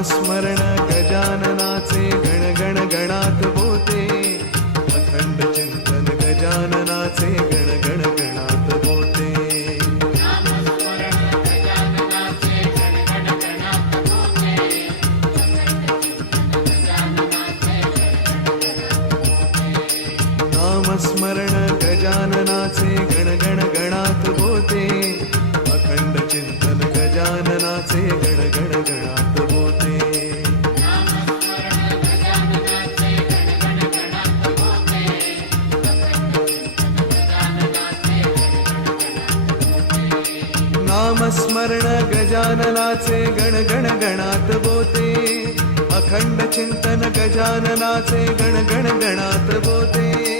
नामस्मरण गजाननाचे गण गण गणात बोते, अखंड चिंतन गजाननाचे गण गण गणात बोते. नामस्मरण गजाननाचे गण गण गणात बोते, अखंड चिंतन गजाननाचे गण गण गणात बोते. नामस्मरण गजाननाचे गण गण गणात बोते, अखंड चिंतन गजाननाचे गण गण गणात बोते.